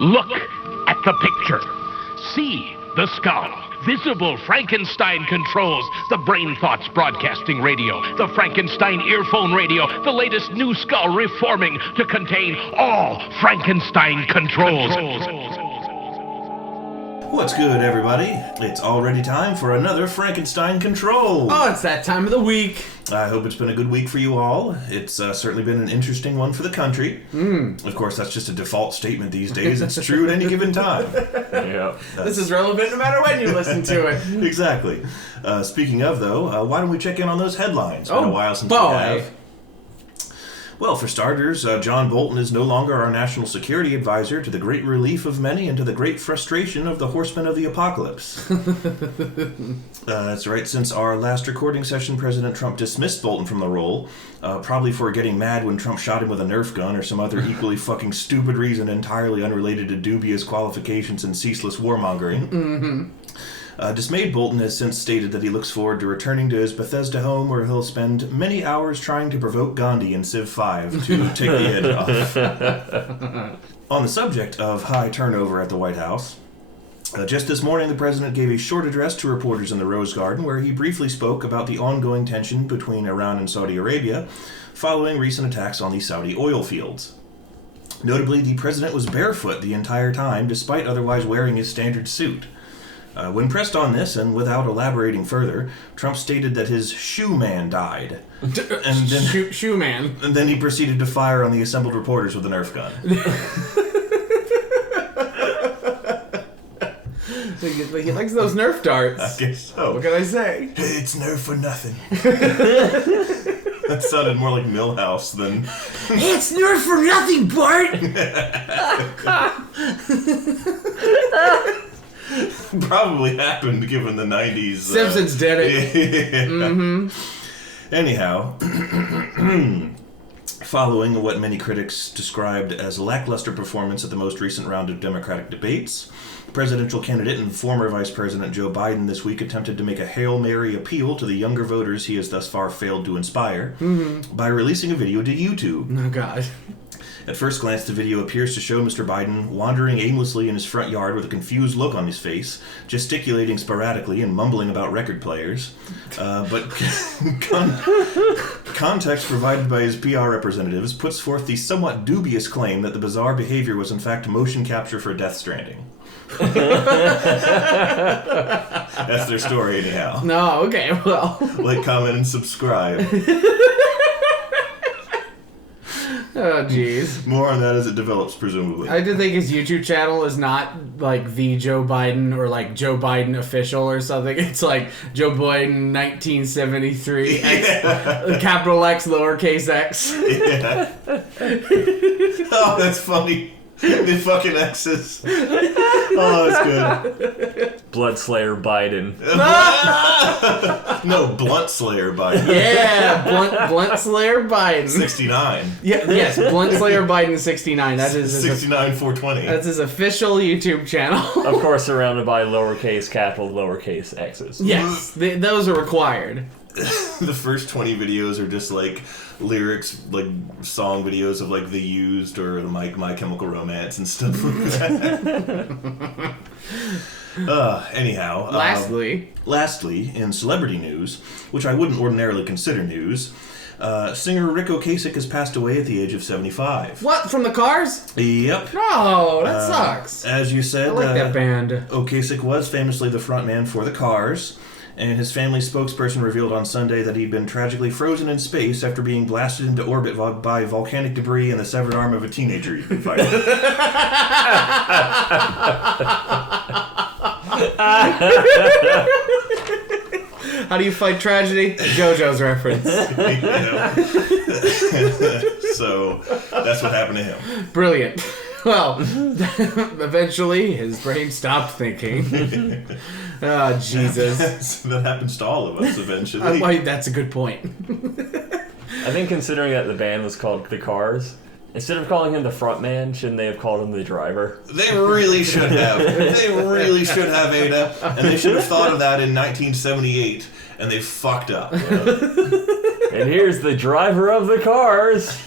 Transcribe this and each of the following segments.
Look at the picture. See the skull. Visible Frankenstein controls. The Brain Thoughts broadcasting radio. The Frankenstein earphone radio. The latest new skull reforming to contain all Frankenstein controls. What's good, everybody? It's already time for another Frankenstein Control. Oh, it's that time of the week. I hope it's been a good week for you all. It's certainly been an interesting one for the country. Of course, that's just a default statement these days. It's true at any given time. Yeah. This is relevant no matter when you listen to it. Exactly. Speaking of, though, why don't we check in on those headlines? It's been a while since we have. Well, for starters, John Bolton is no longer our national security advisor, to the great relief of many and to the great frustration of the horsemen of the apocalypse. That's right. Since our last recording session, President Trump dismissed Bolton from the role, probably for getting mad when Trump shot him with a Nerf gun or some other equally fucking stupid reason entirely unrelated to dubious qualifications and ceaseless warmongering. Dismayed Bolton has since stated that he looks forward to returning to his Bethesda home, where he'll spend many hours trying to provoke Gandhi in Civ 5 to take the edge off. On the subject of high turnover at the White House, just this morning the president gave a short address to reporters in the Rose Garden, where he briefly spoke about the ongoing tension between Iran and Saudi Arabia following recent attacks on the Saudi oil fields. Notably, the president was barefoot the entire time, despite otherwise wearing his standard suit. When pressed on this, and without elaborating further, Trump stated that his shoe man died. And then, shoe man. And then he proceeded to fire on the assembled reporters with a Nerf gun. He likes those Nerf darts. I guess so. What can I say? Hey, it's Nerf for nothing. That sounded more like Millhouse than... Hey, it's Nerf for nothing, Bart! Probably happened given the 90s. Simpsons did it. Yeah. Mm-hmm. Anyhow, following what many critics described as a lackluster performance at the most recent round of Democratic debates, presidential candidate and former Vice President Joe Biden this week attempted to make a Hail Mary appeal to the younger voters he has thus far failed to inspire by releasing a video to YouTube. Oh, God. At first glance, the video appears to show Mr. Biden wandering aimlessly in his front yard with a confused look on his face, gesticulating sporadically and mumbling about record players. But context provided by his PR representatives puts forth the somewhat dubious claim that the bizarre behavior was in fact motion capture for Death Stranding. That's their story anyhow. No, okay, well. Like, comment, and subscribe. Oh, jeez. More on that as it develops, presumably. I do think his YouTube channel is not like the Joe Biden or like Joe Biden official or something. It's like Joe Biden 1973, capital X, lowercase x. Yeah. Oh, that's funny. The fucking X's. Oh, that's good. Bloodslayer Biden. No, Blunt Slayer Biden. Yeah, Blunt Slayer Biden. 69. Yeah, yes, Blunt Slayer Biden 69. That is 69 420. That's his official YouTube channel. Of course, surrounded by lowercase, capital, lowercase X's. Yes, those are required. The first 20 videos are just like lyrics, like song videos of like The Used or like My Chemical Romance and stuff like that. Anyhow. Lastly, in celebrity news, which I wouldn't ordinarily consider news, singer Rick Ocasek has passed away at the age of 75. What, from the Cars? Yep. No, that sucks. As you said, I like that band. Ocasek was famously the frontman for the Cars, and his family spokesperson revealed on Sunday that he'd been tragically frozen in space after being blasted into orbit by volcanic debris and the severed arm of a teenager he'd been fighting. How do you fight tragedy? JoJo's reference. So, that's what happened to him. Brilliant. Well, eventually his brain stopped thinking. Oh, Jesus. That happens to all of us eventually. That's a good point. I think considering that the band was called The Cars, instead of calling him the front man, shouldn't they have called him the driver? They really should have. They really should have, Ada. And they should have thought of that in 1978. And they fucked up. You know? And here's the driver of the Cars.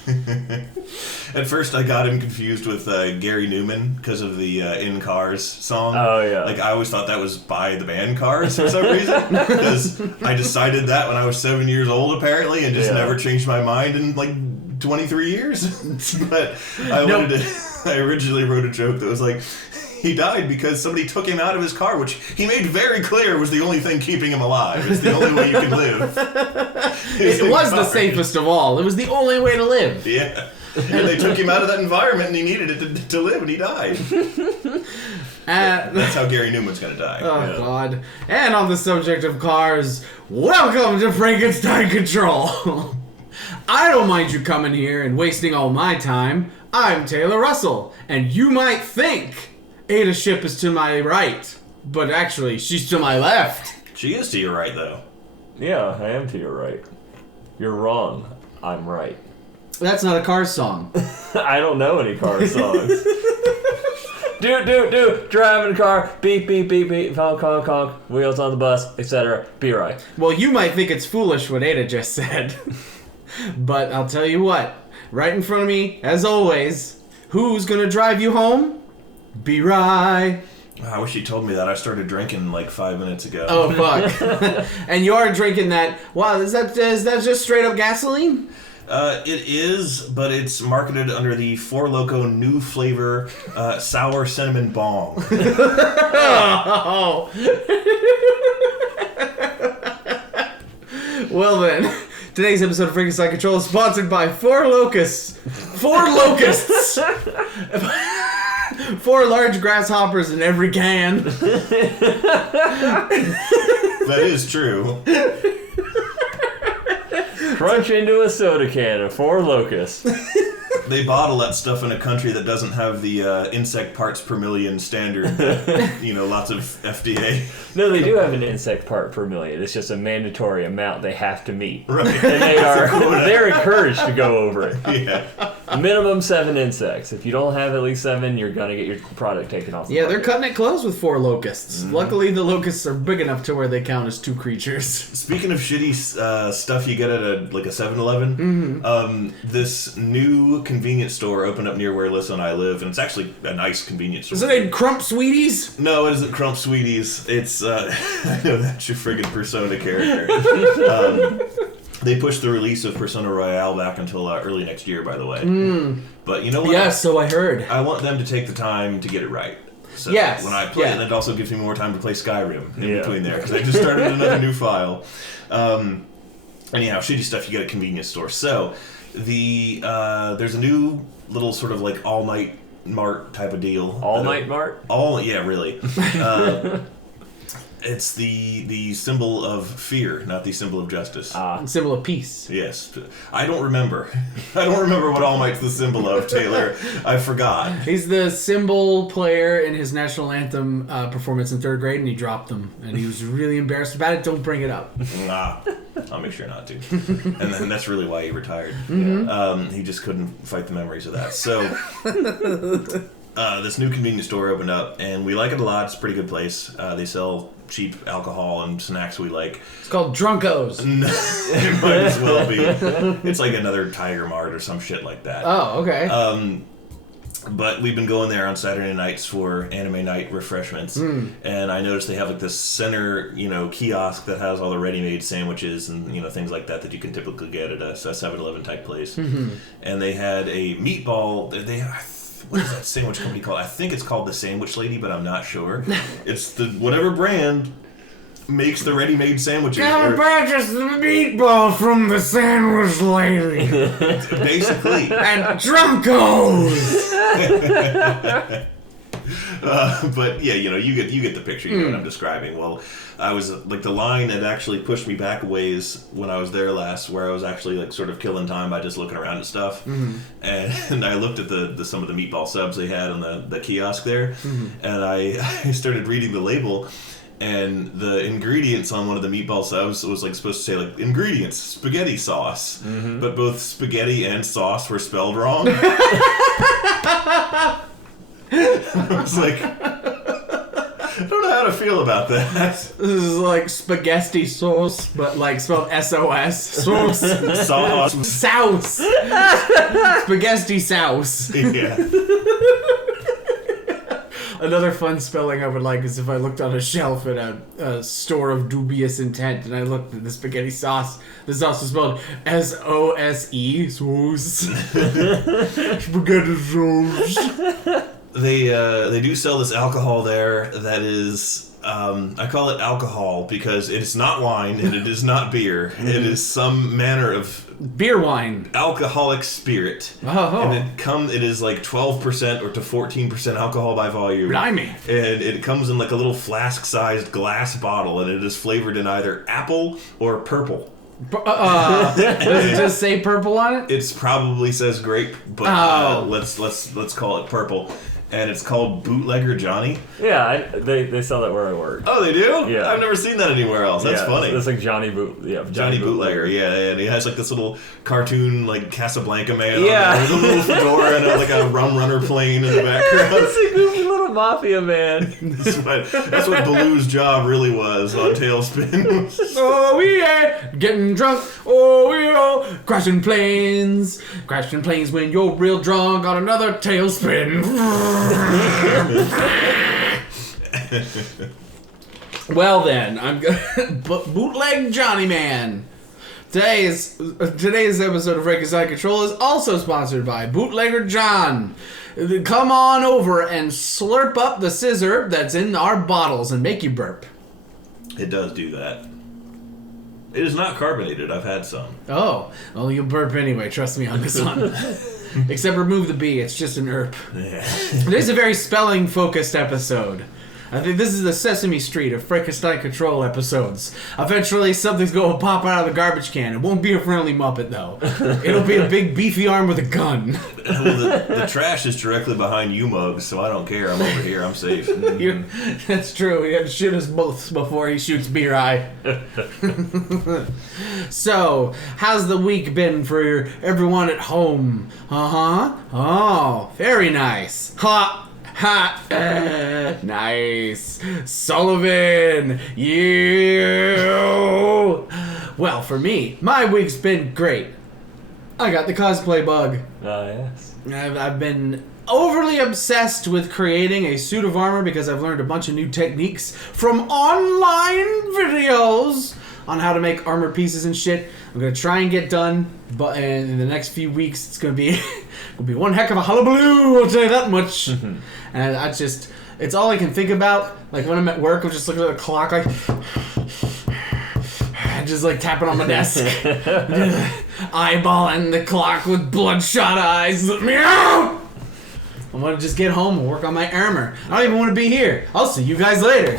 At first, I got him confused with Gary Newman because of the In Cars song. Oh, yeah. Like, I always thought that was by the band Cars for some reason. Because I decided that when I was 7 years old, apparently, and just never changed my mind in, like, 23 years. But I originally wrote a joke that was like, he died because somebody took him out of his car, which he made very clear was the only thing keeping him alive. It's the only way you can live. It was the safest of all. It was the only way to live. Yeah. And they took him out of that environment, and he needed it to live, and he died. That's how Gary Newman's going to die. Oh, God. And on the subject of cars, welcome to Frankenstein Control. I don't mind you coming here and wasting all my time. I'm Taylor Russell, and you might think Ada Ship is to my right, but actually, she's to my left. She is to your right, though. Yeah, I am to your right. You're wrong. I'm right. That's not a Cars song. I don't know any Cars songs. Do, driving a car, beep, beep, beep, beep, honk, honk, honk, wheels on the bus, etc. Be right. Well, you might think it's foolish what Ada just said. But I'll tell you what, right in front of me, as always, who's gonna drive you home? Be right. I wish you told me that. I started drinking like 5 minutes ago. Oh, fuck. And you are drinking that. Wow, is that just straight up gasoline? It is, but it's marketed under the Four Loko new flavor sour cinnamon bong. Oh. Well then, today's episode of Frankenstein Control is sponsored by Four Locusts. 4 locusts. 4 large grasshoppers in every can. That is true. Crunch into a soda can of 4 locusts. They bottle that stuff in a country that doesn't have the insect parts per million standard. Lots of FDA. No, they do have an insect part per million. It's just a mandatory amount they have to meet. Right. And they're encouraged to go over it. Yeah. Minimum 7 insects. If you don't have at least 7, you're gonna get your product taken off the Yeah, market. they're cutting it close with 4 locusts. Mm-hmm. Luckily, the locusts are big enough to where they count as 2 creatures. Speaking of shitty stuff you get at a 7-Eleven, this new convenience store opened up near where Alyssa and I live, and it's actually a nice convenience store. Is it named Crump Sweeties? No, it isn't Crump Sweeties. It's, I know that's your friggin' Persona character. They pushed the release of Persona Royale back until early next year, by the way. But you know what? Yes, so I heard. I want them to take the time to get it right. So yes. when I play it, it also gives me more time to play Skyrim in between there, because I just started another new file. Anyhow, shitty stuff you get at a convenience store. So, there's a new little sort of like all-night mart type of deal. All-night mart? Yeah, really. It's the symbol of fear, not the symbol of justice. Symbol of peace. Yes. I don't remember. I don't remember what All Might's the symbol of, Taylor. I forgot. He's the cymbal player in his national anthem performance in 3rd grade, and he dropped them. And he was really embarrassed about it. Don't bring it up. I'll make sure not to. And then that's really why he retired. Mm-hmm. He just couldn't fight the memories of that. So... this new convenience store opened up, and we like it a lot. It's a pretty good place. They sell cheap alcohol and snacks we like. It's called Drunkos. It might as well be. It's like another Tiger Mart or some shit like that. Oh, okay. But we've been going there on Saturday nights for anime night refreshments, and I noticed they have like this center, kiosk that has all the ready-made sandwiches and things like that you can typically get at a 7-Eleven type place. Mm-hmm. And they had a meatball. What is that sandwich company called? I think it's called the Sandwich Lady, but I'm not sure. It's the whatever brand makes the ready-made sandwiches. Now purchase the meatball from the Sandwich Lady. Basically. And Drunkos! But yeah, you get the picture. You know what I'm describing. Well, I was like, the line had actually pushed me back a ways when I was there last, where I was actually like sort of killing time by just looking around at stuff. Mm-hmm. And I looked at the some of the meatball subs they had on the kiosk there, and I started reading the label. And the ingredients on one of the meatball subs was like supposed to say like ingredients spaghetti sauce, but both spaghetti and sauce were spelled wrong. I was like, I don't know how to feel about that. This is like spaghetti sauce, but like spelled S-O-S. Sauce. Sauce. Sauce. Spaghetti sauce. Yeah. Another fun spelling I would like is if I looked on a shelf at a store of dubious intent and I looked at the spaghetti sauce. The sauce was spelled S-O-S-E. Sauce. Spaghetti sauce. They do sell this alcohol there that is, I call it alcohol because it is not wine and it is not beer. It is some manner of beer wine. Alcoholic spirit. Oh. And it is like 12% or to 14% alcohol by volume. Blimey. And it comes in like a little flask-sized glass bottle and it is flavored in either apple or purple. Does it just say purple on it? It probably says grape, but let's call it purple. And it's called Bootlegger Johnny. Yeah, they sell that where I work. Oh, they do? Yeah. I've never seen that anywhere else. That's funny. It's like Johnny Bootlegger. Yeah, and he has like this little cartoon like Casablanca man yeah. on there with a little fedora and like a rum runner plane in the background. It's a goofy little mafia man. That's what Baloo's job really was on Tailspin. Oh, we are getting drunk. Oh, we are crashing planes. Crashing planes when you're real drunk on another tailspin. Well then, I'm gonna bootleg Johnny Man. Today's episode of Frankenstein Control is also sponsored by Bootlegger John. Come on over and slurp up the scissor that's in our bottles and make you burp. It does do that. It is not carbonated. I've had some. Oh, well, you'll burp anyway. Trust me on this one. Except remove the B. It's just an herb. Yeah. Today's a very spelling-focused episode. I think this is the Sesame Street of Frankenstein Control episodes. Eventually, something's going to pop out of the garbage can. It won't be a friendly Muppet, though. It'll be a big, beefy arm with a gun. Well, the trash is directly behind you, Mugs, so I don't care. I'm over here. I'm safe. That's true. He had to shoot us both before he shoots Beer Eye. So, how's the week been for everyone at home? Uh-huh. Oh, very nice. Ha! Ha! Nice. Sullivan! You! Well, for me, my week's been great. I got the cosplay bug. Yes. I've been overly obsessed with creating a suit of armor because I've learned a bunch of new techniques from online videos on how to make armor pieces and shit. I'm gonna try and get done, but in the next few weeks it's gonna be one heck of a hullabaloo, I'll tell you that much. And it's all I can think about. Like when I'm at work, I'm just looking at the clock, like just like tapping on my desk, eyeballing the clock with bloodshot eyes. Let me out! I want to just get home and work on my armor. I don't even want to be here. I'll see you guys later.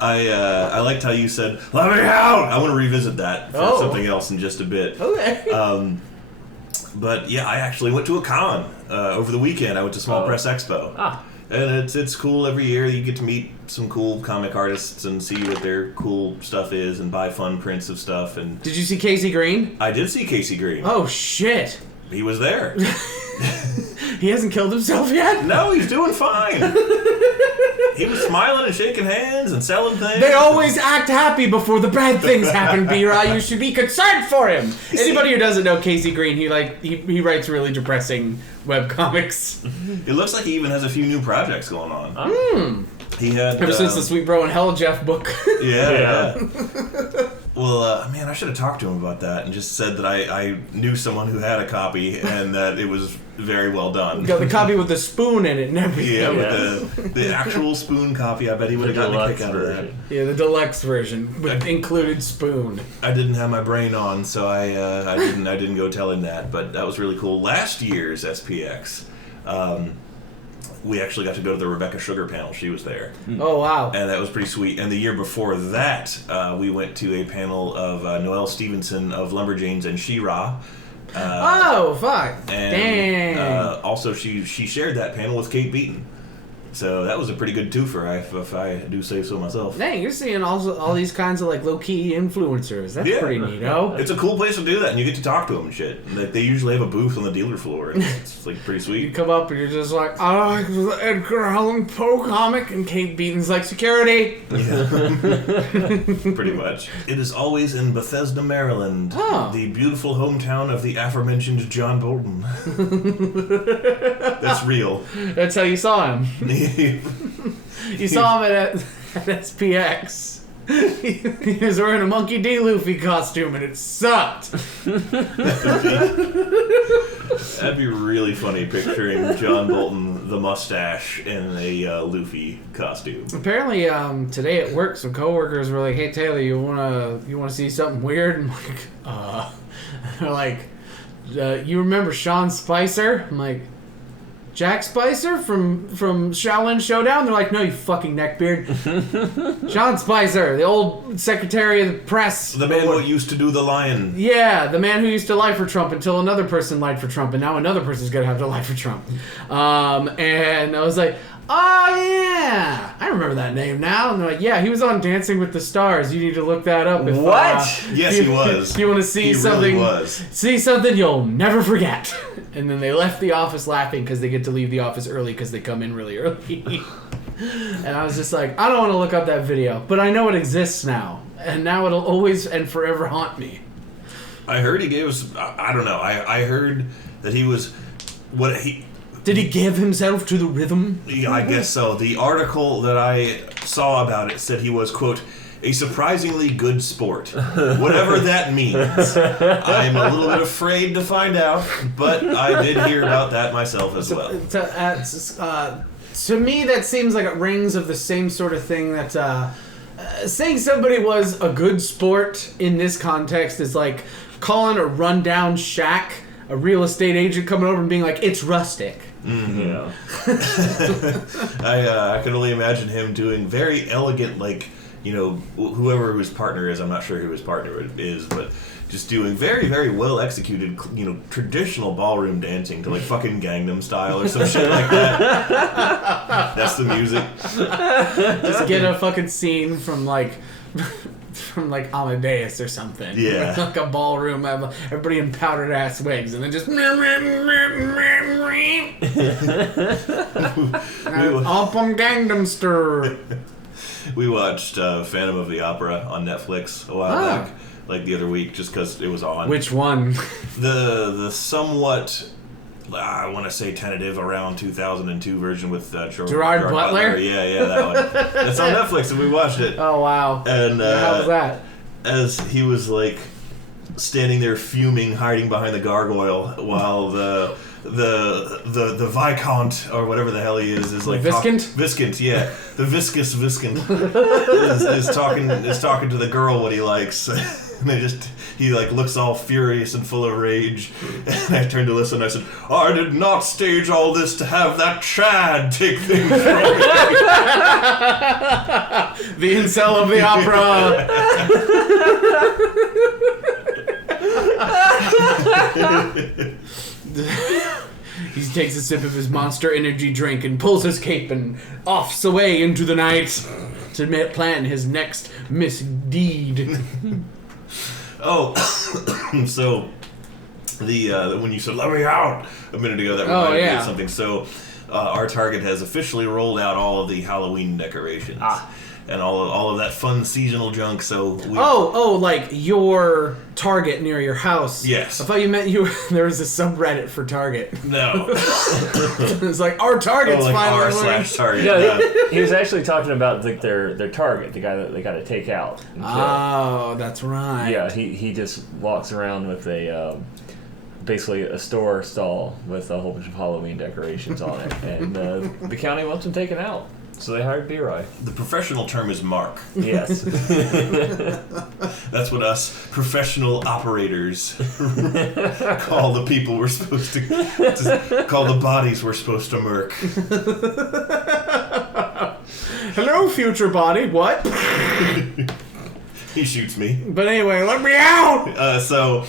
I liked how you said, "Let me out!" I want to revisit that for something else in just a bit. Okay. But yeah, I actually went to a con over the weekend. I went to Small Press Expo. And it's cool every year. You get to meet some cool comic artists and see what their cool stuff is and buy fun prints of stuff. And Did you see Casey Green? I did see Casey Green. Oh, shit. He was there. He hasn't killed himself yet? No, he's doing fine. He was smiling and shaking hands and selling things. They always act happy before the bad things happen, B-Rye. You should be concerned for him. Anybody who doesn't know Casey Green, he writes really depressing webcomics. It looks like he even has a few new projects going on. He had ever since the Sweet Bro and Hell Jeff book. Yeah. Well, man, I should have talked to him about that and just said that I knew someone who had a copy and that it was very well done. Got the copy with the spoon in it and everything. Yeah, with the actual spoon copy. I bet he would have gotten a kick out of that. Yeah, the deluxe version with included spoon. I didn't have my brain on, so I didn't go tell him that. But that was really cool. Last year's SPX, we actually got to go to the Rebecca Sugar panel. She was there. Oh, wow. And that was pretty sweet. And the year before that, we went to a panel of Noelle Stevenson of Lumberjanes and She-Ra. Oh, fuck. And Dang. also, she shared that panel with Kate Beaton. So that was a pretty good twofer, if I do say so myself. Dang, you're seeing all these kinds of like low-key influencers. That's pretty neato. It's a cool place to do that, and you get to talk to them and shit. Like, they usually have a booth on the dealer floor, and it's like pretty sweet. You come up and you're just like, I like the Edgar Allan Poe comic, and Kate Beaton's like, security. Yeah. Pretty much. It is always in Bethesda, Maryland, the beautiful hometown of the aforementioned John Bolton. That's real. That's how you saw him. You saw him at SPX. He was wearing a Monkey D. Luffy costume, and it sucked. That'd be really funny, picturing John Bolton, the mustache, in a Luffy costume. Apparently, today at work, some coworkers were like, "Hey Taylor, you wanna see something weird?" I'm like, they're like, "You remember Sean Spicer?" I'm like, Jack Spicer from Shaolin Showdown? They're like, no, you fucking neckbeard. Sean Spicer, the old Secretary of the Press. The man who used to do the lion. Yeah, the man who used to lie for Trump until another person lied for Trump, and now another person's gonna have to lie for Trump. And I was like, oh yeah, I remember that name now. And they're like, yeah, he was on Dancing with the Stars. You need to look that up. Yes, he was. If you want to see something, really was. See something you'll never forget. And then they left the office laughing because they get to leave the office early because they come in really early. And I was just like, I don't want to look up that video, but I know it exists now, and now it'll always and forever haunt me. I heard he gave us. I don't know. I heard that he was Did he give himself to the rhythm? Yeah, I guess so. The article that I saw about it said he was, quote, a surprisingly good sport. Whatever that means. I'm a little bit afraid to find out, but I did hear about that myself as well. To me, that seems like it rings of the same sort of thing that saying somebody was a good sport in this context is like calling a rundown shack a real estate agent coming over and being like, it's rustic. Mm-hmm. Yeah. I can only imagine him doing very elegant, like, you know, whoever his partner is, I'm not sure who his partner is, but just doing very, very well executed, you know, traditional ballroom dancing to like fucking Gangnam Style or some shit like that. That's the music. Just get a fucking scene from like Amadeus or something. Yeah. Like a ballroom, everybody in powdered ass wigs, and then just up on Gangnam Style. We watched Phantom of the Opera on Netflix a while back, like the other week, just because it was on. Which one? The somewhat, I want to say tentative, around 2002 version with Gerard Butler? Yeah, that one. It's on Netflix, and we watched it. Oh, wow. And how was that? As he was, like, standing there fuming, hiding behind the gargoyle, while the Viscount, or whatever the hell he is like Viscount? Viscount, yeah. The viscous Viscount is talking to the girl what he likes. And he like looks all furious and full of rage. And I turned to listen and I said, I did not stage all this to have that Chad take things from me. The incel of the opera. He takes a sip of his Monster Energy drink and pulls his cape and offs away into the night to plan his next misdeed. Oh, so the when you said "let me out" a minute ago, that reminded me of something. So our Target has officially rolled out all of the Halloween decorations. And all of that fun seasonal junk. So like your Target near your house. Yes. I thought you meant there was a subreddit for Target. No. It's like our Target's finally r/Target. No, he was actually talking about their Target, the guy that they got to take out. Oh, that's right. Yeah, he just walks around with a basically a store stall with a whole bunch of Halloween decorations on it, and the county wants them taken out. So they hired B-Roy. The professional term is Mark. Yes. That's what us professional operators call the people we're supposed to call the bodies we're supposed to murk. Hello, future body. What? He shoots me. But anyway, let me out! So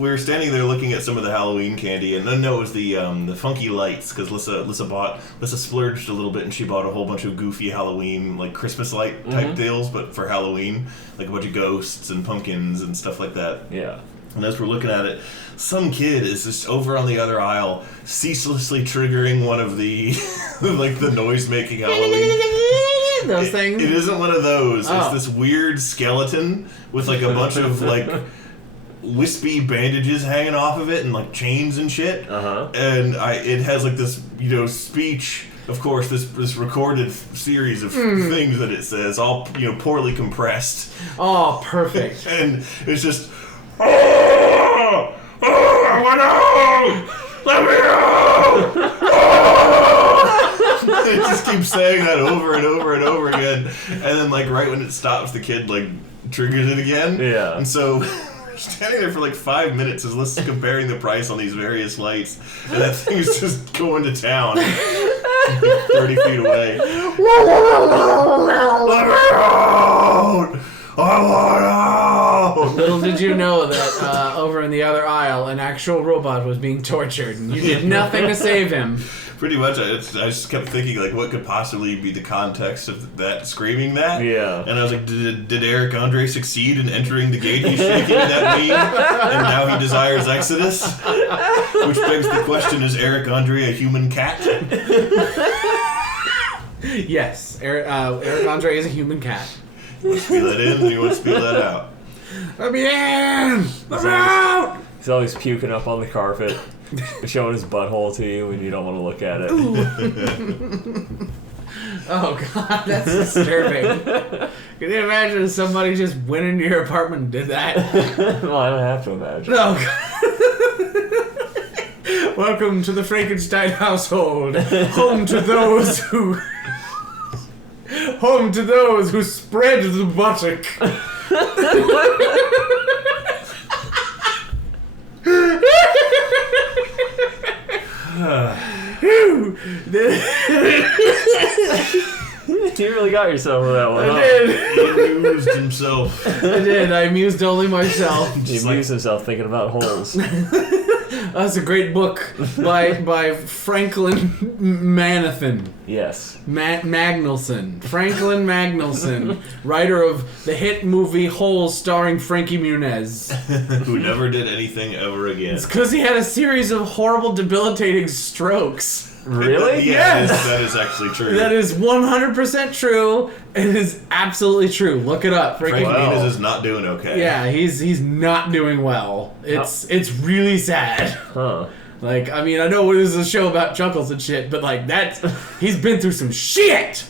we were standing there looking at some of the Halloween candy, and no, it was the funky lights, because Lissa splurged a little bit, and she bought a whole bunch of goofy Halloween, like Christmas light type deals, but for Halloween, like a bunch of ghosts and pumpkins and stuff like that. Yeah. And as we're looking at it, some kid is just over on the other aisle, ceaselessly triggering one of the, like, the noise-making Halloween. Those things? It isn't one of those. Oh. It's this weird skeleton with, like, a bunch of, like, wispy bandages hanging off of it and, like, chains and shit. And it has, like, this, speech... Of course, this recorded series of things that it says, all, poorly compressed. Oh, perfect. And it's just... Oh! I want out! Let me out! Oh! It just keeps saying that over and over and over again. And then, like, right when it stops, the kid, like, triggers it again. Yeah. And so... we're standing there for like 5 minutes as Liz is comparing the price on these various lights, and that thing is just going to town 30 feet away. Let me out! I want out! Little did you know that over in the other aisle, an actual robot was being tortured, and you did nothing to save him. Pretty much, I just kept thinking, like, what could possibly be the context of that screaming that? Yeah. And I was like, did Eric Andre succeed in entering the gate he's shaking that meme, and now he desires Exodus? Which begs the question, is Eric Andre a human cat? Yes, Eric Andre is a human cat. He wants to be let in, and he wants to be let out. Let me in! Let me out! He's always puking up on the carpet, showing his butthole to you, and you don't want to look at it. Oh god, that's disturbing. Can you imagine if somebody just went into your apartment and did that? Well, I don't have to imagine. Oh god. Welcome to the Frankenstein household, home to those who spread the buttock. You really got yourself with that one. I did. He amused himself. I did. I amused only myself. He amused himself thinking about holes. That's a great book by Franklin Manathan. Yes. Magnelson. Franklin Magnelson, writer of the hit movie Holes starring Frankie Muniz. Who never did anything ever again. It's because he had a series of horrible, debilitating strokes. Really? Yeah, Yes. that is actually true. That is 100% true. It is absolutely true. Look it up. Frank Wow. Muniz is not doing okay. Yeah, he's not doing well. It's really sad. Huh. Like, I mean, I know this is a show about chuckles and shit, but like he's been through some shit.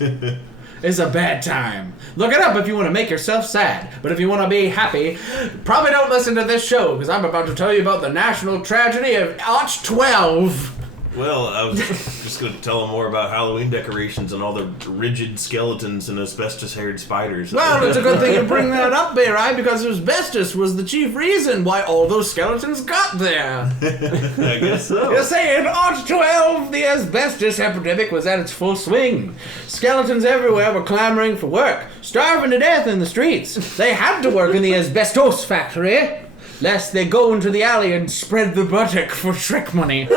It's a bad time. Look it up if you want to make yourself sad. But if you want to be happy, probably don't listen to this show, because I'm about to tell you about the national tragedy of Arch 12. Well, I was just going to tell them more about Halloween decorations and all the rigid skeletons and asbestos-haired spiders. Well, it's a good thing you bring that up, right? Because asbestos was the chief reason why all those skeletons got there. I guess so. You see, in Arch 12, the asbestos epidemic was at its full swing. Skeletons everywhere were clamoring for work, starving to death in the streets. They had to work in the asbestos factory, lest they go into the alley and spread the buttock for trick money.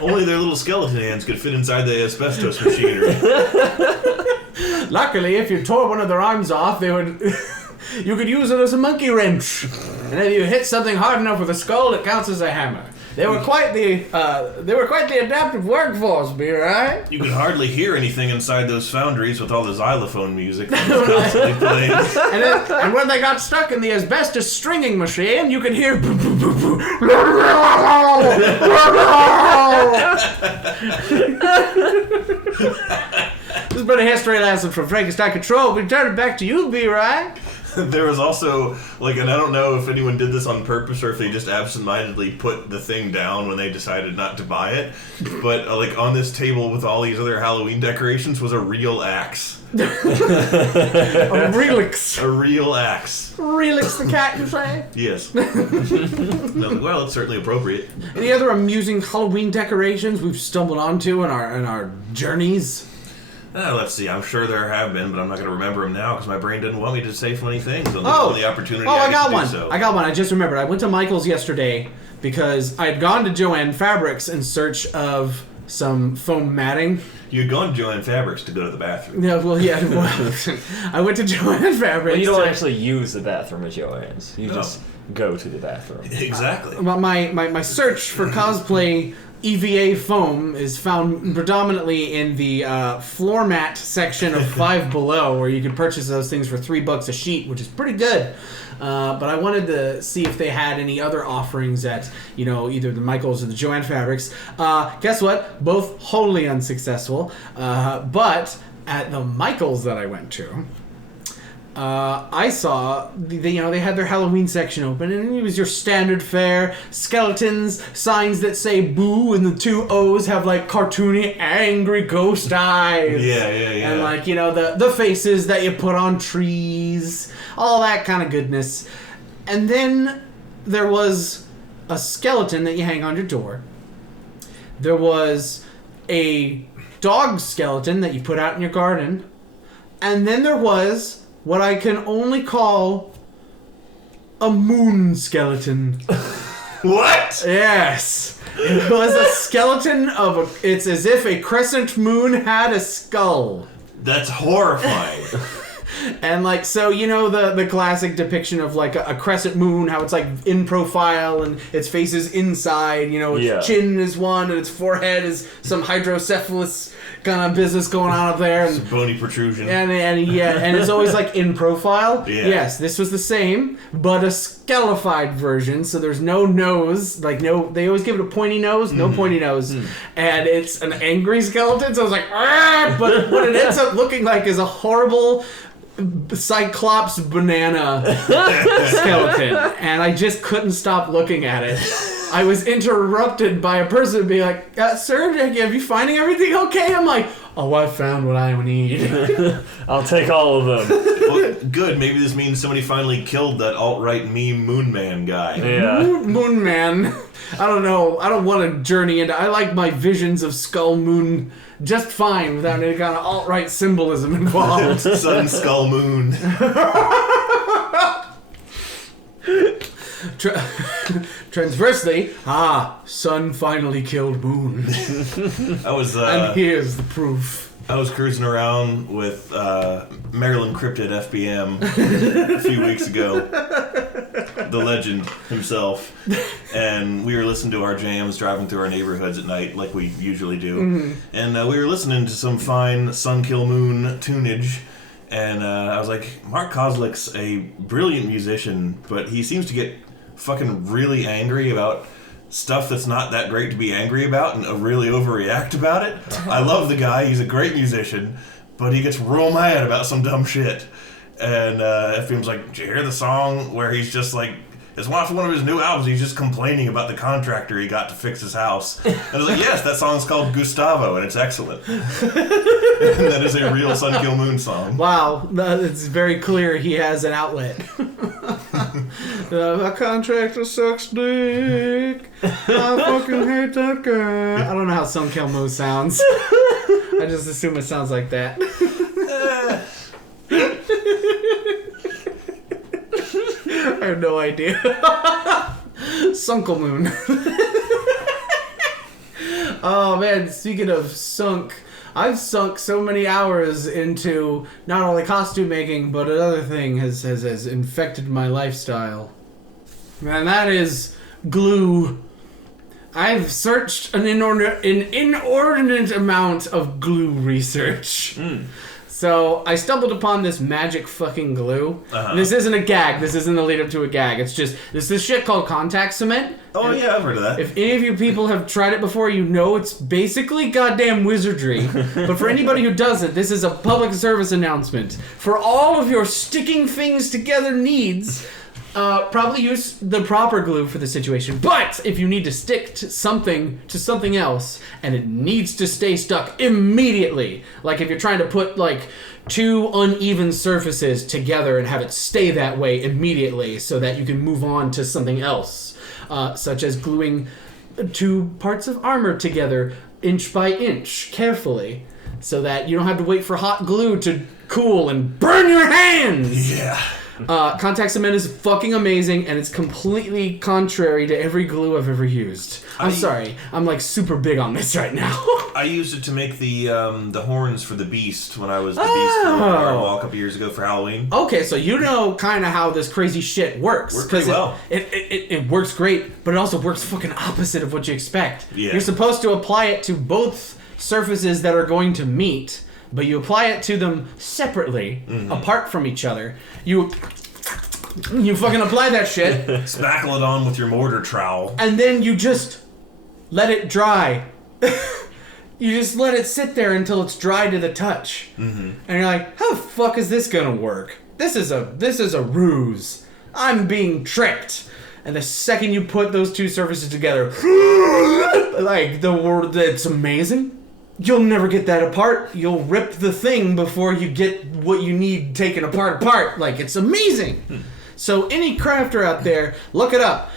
Only their little skeleton hands could fit inside the asbestos machinery. Luckily, if you tore one of their arms off, they would... you could use it as a monkey wrench. And if you hit something hard enough with a skull, it counts as a hammer. They were quite the adaptive workforce, be right? You could hardly hear anything inside those foundries with all the xylophone music that was constantly playing. And when they got stuck in the asbestos stringing machine, you could hear... This has been a history lesson from Frankenstein Control. We turn it back to you, B. Right? There was also, like, and I don't know if anyone did this on purpose or if they just absentmindedly put the thing down when they decided not to buy it, but, like, on this table with all these other Halloween decorations was a real axe. A relix. A real axe. Relix the cat, you say? Yes. No, well, it's certainly appropriate. Any other amusing Halloween decorations we've stumbled onto in our journeys? Let's see. I'm sure there have been, but I'm not going to remember them now because my brain doesn't want me to say funny things on the opportunity. I got one. So. I got one. I just remembered. I went to Michael's yesterday because I had gone to Joann Fabrics in search of some foam matting. You'd gone to Joann Fabrics to go to the bathroom. Yeah, well, yeah. I went to Joann Fabrics. Well, you don't actually use the bathroom at Joann's. You just go to the bathroom. Exactly. My search for cosplay EVA foam is found predominantly in the floor mat section of Five Below, where you can purchase those things for $3 a sheet, which is pretty good. But I wanted to see if they had any other offerings at, either the Michaels or the Joann Fabrics. Guess what? Both wholly unsuccessful. But at the Michaels that I went to, I saw they had their Halloween section open, and it was your standard fare: skeletons, signs that say "boo," and the two O's have like cartoony, angry ghost eyes. Yeah. And the faces that you put on trees, all that kind of goodness. And then there was a skeleton that you hang on your door. There was a dog skeleton that you put out in your garden, and then there was what I can only call a moon skeleton. What? Yes. It was a skeleton it's as if a crescent moon had a skull. That's horrifying. And the classic depiction of like a crescent moon, how it's like in profile and its face is inside, its chin is one and its forehead is some hydrocephalus kind of business going on up there. And bony protrusion. And it's always like in profile. Yeah. Yes, this was the same, but a skelefied version, so there's no nose. They always give it a pointy nose, no pointy nose. And it's an angry skeleton, so I was like, ah! But what it ends up looking like is a horrible Cyclops banana skeleton, and I just couldn't stop looking at it. I was interrupted by a person being like, "Sir, have you finding everything okay?" I'm like, "Oh, I found what I need." I'll take all of them. Well, good. Maybe this means somebody finally killed that alt-right meme Moon Man guy. Yeah. Moon Man. I don't know. I don't want to journey into. I like my visions of Skull Moon just fine without any kind of alt-right symbolism involved. Sun, Skull, Moon. Transversely, sun finally killed moon. And here's the proof. I was cruising around with Maryland Cryptid FBM a few weeks ago, the legend himself, and we were listening to our jams driving through our neighborhoods at night like we usually do, and we were listening to some fine Sun Kill Moon tunage. And I was like, Mark Kozlik's a brilliant musician, but he seems to get fucking really angry about stuff that's not that great to be angry about and really overreact about it. I love the guy. He's a great musician, but he gets real mad about some dumb shit. And FBM's like, did you hear the song where he's just like, it's one of his new albums, he's just complaining about the contractor he got to fix his house. And I was like, yes, that song's called Gustavo, and it's excellent. And that is a real Sun Kill Moon song. Wow, it's very clear he has an outlet. My contractor sucks dick. I fucking hate that guy. I don't know how Sun Kill Moon sounds. I just assume it sounds like that. I have no idea. Sunkle Moon. Oh man, speaking of sunk, I've sunk so many hours into not only costume making, but another thing has infected my lifestyle. And that is glue. I've searched an inordinate amount of glue research. So I stumbled upon this magic fucking glue. This isn't a gag. This isn't the lead up to a gag. It's just this shit called contact cement. Oh yeah, I've heard of that. If any of you people have tried it before, you know it's basically goddamn wizardry. But for anybody who doesn't, this is a public service announcement. For all of your sticking things together needs, probably use the proper glue for the situation. But if you need to stick to something else, and it needs to stay stuck immediately, like if you're trying to put like two uneven surfaces together and have it stay that way immediately so that you can move on to something else, such as gluing two parts of armor together inch by inch, carefully, so that you don't have to wait for hot glue to cool and burn your hands. Yeah. Contact cement is fucking amazing, and it's completely contrary to every glue I've ever used. I'm sorry, I'm like super big on this right now. I used it to make the horns for the Beast when I was the Beast for a couple years ago for Halloween. Okay, so you know kind of how this crazy shit works. Worked pretty well. It works great, but it also works fucking opposite of what you expect. Yeah. You're supposed to apply it to both surfaces that are going to meet, but you apply it to them separately, apart from each other. You fucking apply that shit. Spackle it on with your mortar trowel. And then you just let it dry. You just let it sit there until it's dry to the touch. And you're like, how the fuck is this gonna work? This is a ruse. I'm being tricked. And the second you put those two surfaces together, like the word, it's amazing. You'll never get that apart. You'll rip the thing before you get what you need taken apart. Like, it's amazing. So any crafter out there, look it up.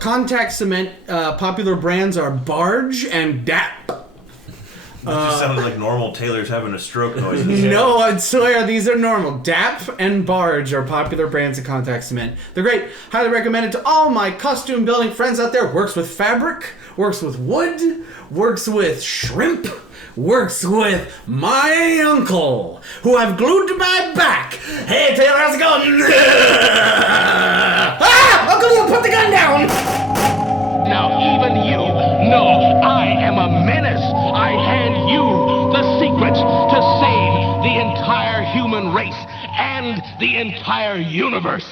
Contact cement, popular brands are Barge and DAP. That just sounded like normal tailors having a stroke noises. No, I swear these are normal. DAP and Barge are popular brands of contact cement. They're great. Highly recommended to all my costume building friends out there. Works with fabric, works with wood, works with shrimp, works with my uncle, who I've glued to my back. Hey, Taylor, how's it going? Uncle, you put the gun down! Now even you know I am a menace. I hand you the secrets to save the entire human race and the entire universe.